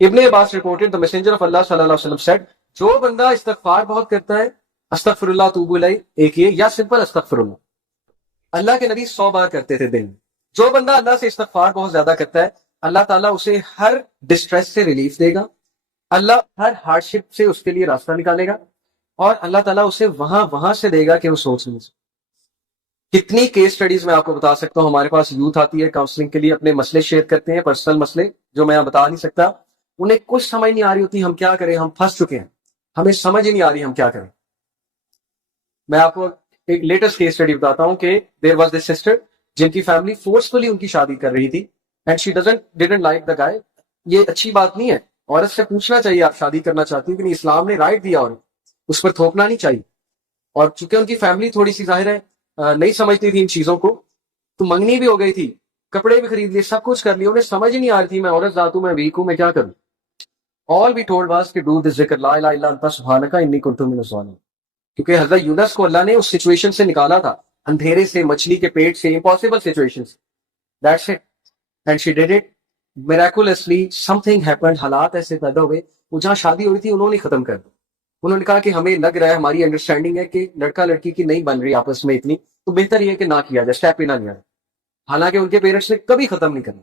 ابن عباس reported the messenger of Allah sallallahu alaihi wasallam said, جو بندہ استغفار بہت کرتا ہے استغفر اللہ توب الیہ ایک یہ یا سمپل استغفر اللہ کے نبی 100 بار کرتے تھے دن میں. جو بندہ اللہ سے استغفار بہت زیادہ کرتا ہے اللہ تعالیٰ اسے ہر ڈسٹریس سے ریلیف دے گا, اللہ ہر ہارڈ شپ سے اس کے لیے راستہ نکالے گا, اور اللہ تعالیٰ اسے وہاں سے دے گا کہ وہ سوچ نہیں سکے. کتنی کیس سٹڈیز میں آپ کو بتا سکتا ہوں. ہمارے پاس یوتھ آتی ہے کاؤنسلنگ کے لیے, اپنے مسئلے شیئر کرتے ہیں, پرسنل مسئلے جو میں بتا نہیں سکتا. انہیں کچھ سمجھ نہیں آ رہی ہوتی ہم کیا کریں, ہم پھنس چکے ہیں, ہمیں سمجھ ہی نہیں آ رہی ہم کیا کریں. میں آپ کو ایک لیٹسٹ کیس سٹڈی بتاتا ہوں کہ دیر واز دس سسٹر جن کی فیملی فورسفلی ان کی شادی کر رہی تھی, and she didn't like the guy. یہ اچھی بات نہیں ہے, عورت سے پوچھنا چاہیے آپ شادی کرنا چاہتی ہیں کہ نہیں, اسلام نے رائٹ دیا اور اس پر تھوپنا نہیں چاہیے. اور چونکہ ان کی فیملی تھوڑی سی ظاہر ہے نہیں سمجھتی تھی ان چیزوں کو, تو منگنی بھی ہو گئی تھی, کپڑے بھی خرید لیے, سب کچھ کر لیا, انہیں سمجھ نہیں آ رہی تھی میں عورت ذات ہوں, میں ویک ہوں, میں کیا کروں. All we told was کہ do this ذکر لا الہ الا انت سبحانک انی کنت من الظالمین, کیونکہ حضرت یونس کو اللہ نے اس سچویشن سے نکالا تھا, اندھیرے سے, مچھلی کے پیٹ سے, امپاسبل سچویشن سے. That's it. And she did it miraculously. Something happened. حالات ایسے پیدا ہوئے, وہ جہاں شادی ہوئی تھی انہوں نے ختم کر دی. انہوں نے کہا کہ ہمیں لگ رہا ہے, ہماری انڈرسٹینڈنگ ہے کہ لڑکا لڑکی کی نہیں بن رہی آپس میں اتنی, تو بہتر یہ ہے کہ نہ کیا جائے, اسٹیپ ہی نہ لیا جائے. حالانکہ ان کے پیرنٹس نے کبھی ختم نہیں کرنا.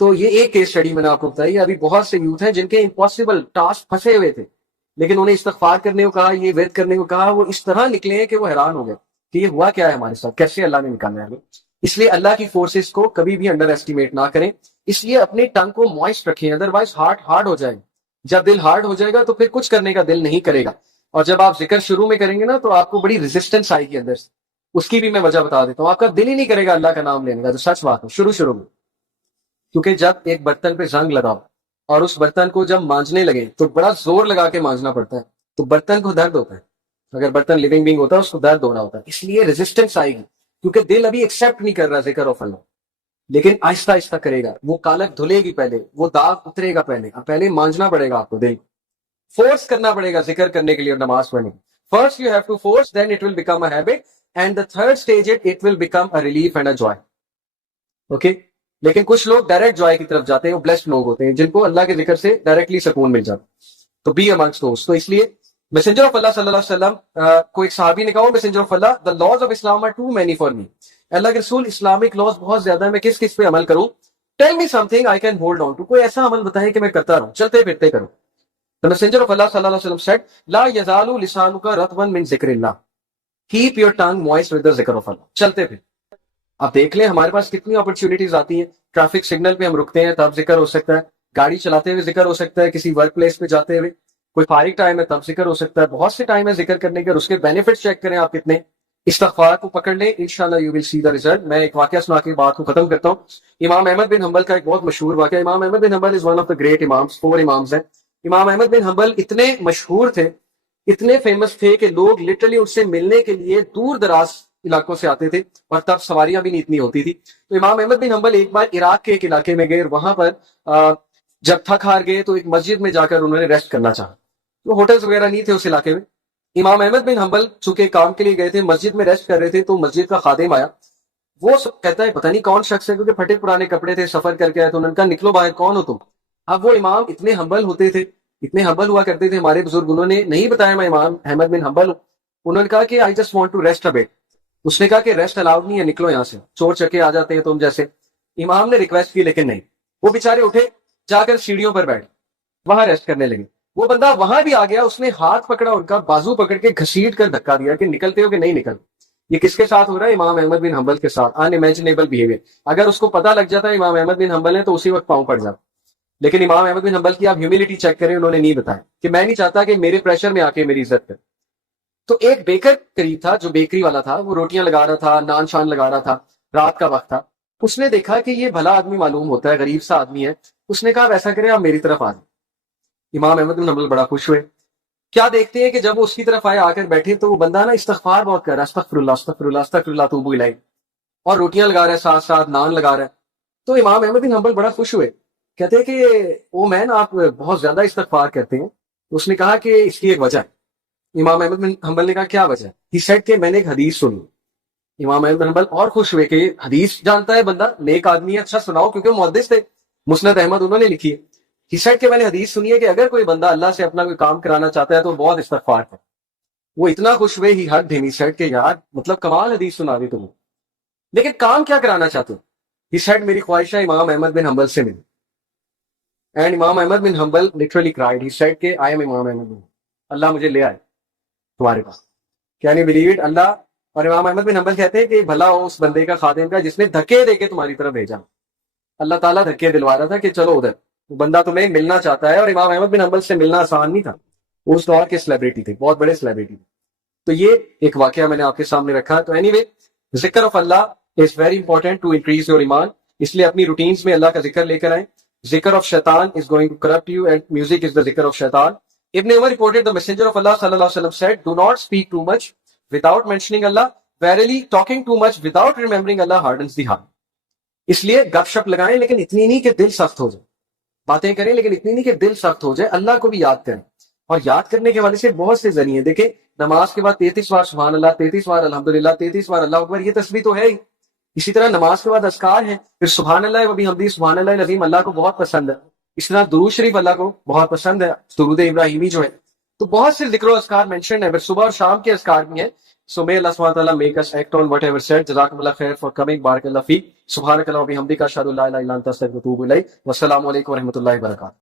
تو یہ ایک کیس اسٹڈی میں نے آپ کو بتائی. ابھی بہت سے یوتھ ہیں جن کے امپاسبل ٹاسک پھنسے ہوئے تھے, لیکن انہیں استغفار کرنے کو کہا, یہ ورد کرنے کو کہا, وہ اس طرح نکلے ہیں کہ وہ حیران ہو گئے کہ یہ ہوا کیا ہے ہمارے ساتھ, کیسے اللہ نے نکالا ہے ہمیں. اس لیے اللہ کی فورسز کو کبھی بھی انڈر ایسٹیمیٹ نہ کریں. اس لیے اپنے ٹنگ کو موئسٹ رکھیں, ادروائز ہارٹ ہارڈ ہو جائے گا. جب دل ہارڈ ہو جائے گا تو پھر کچھ کرنے کا دل نہیں کرے گا. اور جب آپ ذکر شروع میں کریں گے نا تو آپ کو بڑی ریزسٹنس آئے گی اندر سے. اس کی بھی میں وجہ بتا دیتا ہوں. آپ کا دل ہی نہیں کرے گا اللہ کا نام لینے کا, جو سچ بات ہے شروع میں. کیونکہ جب ایک برتن پہ زنگ لگاؤ اور اس برتن کو جب مانجنے لگے تو بڑا زور لگا کے مانجنا پڑتا ہے, تو برتن کو درد ہوتا ہے. اگر برتن لیونگ بینگ ہوتا ہے اس کو درد ہو رہا ہوتا ہے, اس لیے ریزسٹنس آئے گی, کیونکہ دل ابھی ایکسیپٹ نہیں کر رہا ذکر آف اللہ. لیکن آہستہ آہستہ کرے گا, وہ کالک دھلے گی پہلے, وہ داغ اترے گا پہلے مانجنا پڑے گا آپ کو, دل فورس کرنا پڑے گا ذکر کرنے کے لیے اور نماز پڑھنے. First you have to force, then it will become a habit, and the third stage it will become a relief and a joy. Okay, لیکن کچھ لوگ ڈائریکٹ جوائے کی طرف جاتے ہیں, وہ بلیسڈ لوگ ہوتے ہیں جن کو اللہ کے ذکر سے ڈائریکٹلی سکون مل جاتا. تو بی امنگسٹ دوز. تو اس لیے میسنجر آف اللہ صلی اللہ علیہ وسلم کو ایک صحابی نے کہا, messenger of Allah, the laws of Islam are too many for me. اللہ کے رسول اسلامک لاز بہت زیادہ ہے, میں کس پہ عمل کروں. Tell me something I can hold on to, کوئی ایسا عمل بتائیں کہ میں کرتا رہوں, چلتے پھرتے کروں. تو میسنجر آف اللہ صلی اللہ علیہ وسلم said, لا یزال لسانک رطبا من ذکر اللہ, keep your tongue moist with the ذکر آف اللہ. چلتے پھر آپ دیکھ لیں ہمارے پاس کتنی اپرچونیٹیز آتی ہیں. ٹریفک سگنل پہ ہم رکتے ہیں تب ذکر ہو سکتا ہے, گاڑی چلاتے ہوئے ذکر ہو سکتا ہے, کسی ورک پلیس پہ جاتے ہوئے, کوئی فارغ ٹائم ہے تب ذکر ہو سکتا ہے. بہت سے ٹائم ہے ذکر کرنے کے, اور اس کے بینیفٹس چیک کریں آپ کتنے. استغفار کو پکڑ لیں, انشاءاللہ you will C the result. میں ایک واقعہ سنا کے بات کو ختم کرتا ہوں. امام احمد بن حنبل کا ایک بہت مشہور واقعہ. Imam Ahmad bin Hanbal is one of the great imams, 4 imams ہیں. امام احمد بن حنبل اتنے مشہور تھے, اتنے فیمس تھے کہ لوگ لٹرلی ان سے ملنے کے لیے دور دراز علاقوں سے آتے تھے, اور تب سواریاں بھی نہیں اتنی ہوتی تھی. تو امام احمد بن حنبل ایک بار عراق کے ایک علاقے میں گئے, اور وہاں پر جب تھک ہار گئے تو ایک مسجد میں جا کر انہوں نے ریسٹ کرنا چاہا. تو ہوٹلز وغیرہ نہیں تھے اس علاقے میں. امام احمد بن حنبل چونکہ کام کے لیے گئے تھے, مسجد میں ریسٹ کر رہے تھے, تو مسجد کا خادم آیا. وہ کہتا ہے پتہ نہیں کون شخص ہے, کیونکہ پھٹے پرانے کپڑے تھے, سفر کر کے آئے. تو انہوں نے کہا نکلو باہر, کون ہو تم. اب وہ امام اتنے ہمبل ہوتے تھے, اتنے ہمبل ہوا کرتے تھے ہمارے بزرگ, انہوں نے نہیں بتایا میں امام احمد بن حنبل ہوں. انہوں نے کہا کہ I just want to rest a bit. اس نے کہا کہ ریسٹ الاؤڈ نہیں ہے, نکلو یہاں سے, چور چکے آ جاتے ہیں تم جیسے. امام نے ریکویسٹ کی لیکن نہیں. وہ بےچارے اٹھے, جا کر سیڑھیوں پر بیٹھ, وہاں ریسٹ کرنے لگے. وہ بندہ وہاں بھی آ گیا, اس نے ہاتھ پکڑا, ان کا بازو پکڑ کے گھسیٹ کر دھکا دیا کہ نکلتے ہو کہ نہیں نکل. یہ کس کے ساتھ ہو رہا ہے؟ امام احمد بن حنبل کے ساتھ. ان امیجنیبل بیہیویئر. اگر اس کو پتا لگ جاتا ہے امام احمد بن حنبل ہے تو اسی وقت پاؤں پڑ جاتا. لیکن امام احمد بن حنبل کی آپ ہیوملٹی چیک کریں, انہوں نے نہیں بتایا کہ میں نہیں چاہتا کہ میرے پریشر میں آ کے میری عزت کرے. تو ایک بیکر قریب تھا, جو بیکری والا تھا, وہ روٹیاں لگا رہا تھا, نان شان لگا رہا تھا, رات کا وقت تھا. اس نے دیکھا کہ یہ بھلا آدمی معلوم ہوتا ہے, غریب سا آدمی ہے. اس نے کہا ویسا کرے آپ میری طرف آ جائیں. امام احمد بن حنبل بڑا خوش ہوئے. کیا دیکھتے ہیں کہ جب وہ اس کی طرف آئے, آ کر بیٹھے, تو وہ بندہ نا استغفار بہت کر رہا ہے, استغفر اللہ استغفر اللہ استغفر اللہ توب الیہ, اور روٹیاں لگا رہا ہے, ساتھ ساتھ نان لگا رہا ہے. تو امام احمد بن حنبل بڑا خوش ہوئے, کہتے ہیں کہ او مین آپ بہت زیادہ استغفار کرتے ہیں. اس نے کہا کہ اس کی ایک وجہ ہے. امام احمد بن حنبل نے کہا کیا وجہ ہے؟ ہی سیڈ کہ میں نے ایک حدیث سنی. امام احمد بن حنبل اور خوش ہوئے کہ حدیث جانتا ہے بندہ, نیک آدمی ہے, اچھا سناؤ, کیونکہ محدث تھے, مسند احمد انہوں نے لکھی ہے. He said کہ میں نے حدیث سنی ہے کہ اگر کوئی بندہ اللہ سے اپنا کوئی کام کرانا چاہتا ہے تو بہت استغفار کرے. وہ اتنا خوش ہوئے ہی حد ہی said کہ یار مطلب کمال حدیث سنا دی تمہیں, لیکن کام کیا کرانا چاہتے ہو؟ He said میری خواہش ہے امام احمد بن حنبل سے ملیں. And امام Ahmad bin Hanbal literally cried. He said کہ I am امام احمد بن حنبل, اللہ مجھے لے آئے تمہارے پاس. Can you believe it؟ اللہ اور امام احمد بن حنبل کہتے ہیں کہ بھلا ہو اس بندے کا خادم کا جس نے دھکے دے کے تمہاری طرف بھیجا. اللہ تعالیٰ دھکے دلوا رہا تھا کہ چلو ادھر, بندہ تمہیں ملنا چاہتا ہے. اور امام احمد بن حنبل سے ملنا آسان نہیں تھا, اس دور کے سیلیبریٹی تھے, بہت بڑے سیلیبریٹی تھے. تو یہ ایک واقعہ میں نے آپ کے سامنے رکھا. تو اینی وے ذکر of Allah is very important to increase your ایمان, اس لیے اپنی روٹینز میں اللہ کا ذکر لے کر آئیں. ذکر آف شیطان is going to corrupt you and music is the ذکر آف شیطان. ابن عمر reported the messenger of Allah صلی اللہ علیہ وسلم said, do not speak too much without mentioning Allah. Verily talking too much without remembering Allah hardens the heart. اس لیے گپ شپ لگائیں لیکن اتنی نہیں کہ دل سخت ہو جائے, باتیں کریں لیکن اتنی نہیں کہ دل سخت ہو جائے. اللہ کو بھی یاد کریں, اور یاد کرنے کے والے سے بہت سے ذریعے. دیکھیں نماز کے بعد 33 بار سبحان اللہ, 33 بار الحمدللہ, 33 بار اللہ اکبر, یہ تسبیح تو ہے ہی. اسی طرح نماز کے بعد اذکار ہیں, پھر سبحان اللہ و بحمدہ سبحان اللہ العظیم اللہ کو بہت پسند ہے. اس طرح درود شریف اللہ کو بہت پسند ہے, درود ابراہیمی جو ہے. تو بہت سے ذکر و اذکار مینشن ہے, پھر صبح اور شام کے اذکار بھی ہیں. So may Allah subhanahu wa ta'ala make us act on whatever said. Jazakumullah khair for coming. Barakallah feek. Subhanakallah wa bihamdika ashhadu an la ilaha illa anta astaghfiruka wa atubu ilayk. Wassalamu alaikum wa rahmatullahi wa barakatuh.